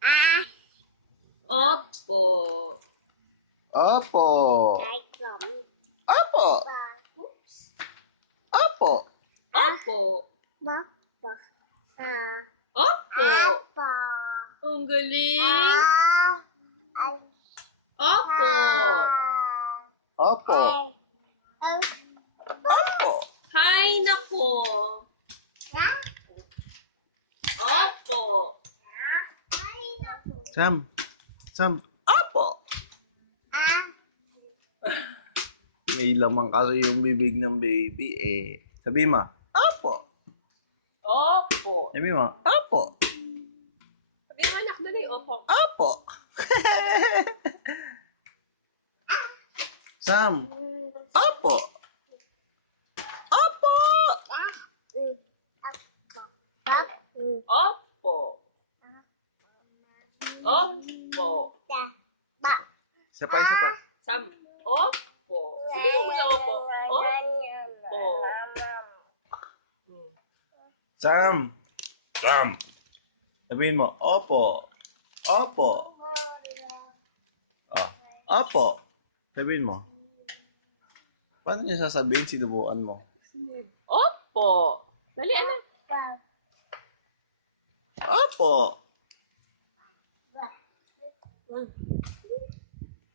Ah. Opo. Opo. Opo. Oops. Opo. Opo. Opo. Opo. Opo. Ang galing. Ah. Opo. Opo. Opo. Hay nako. Opo. Sam. Sam. Opo. May lamang kasi yung bibig ng baby eh. Sabi mo. Opo. Opo. Sabi mo. Opo. Sabi mo anak, dali. Opo. Opo. Sam. Opo. Opo. Opo. Opo. Isa pa, isa pa. Sam. Opo. Sabi mo sa opo. Opo. Sam. Sam. Sabihin mo. Opo. Opo. Oh. Opo. Sabihin mo. Paano niya sasabihin? Sinubukan mo. Opo. Dali anak. Opo. Hmm.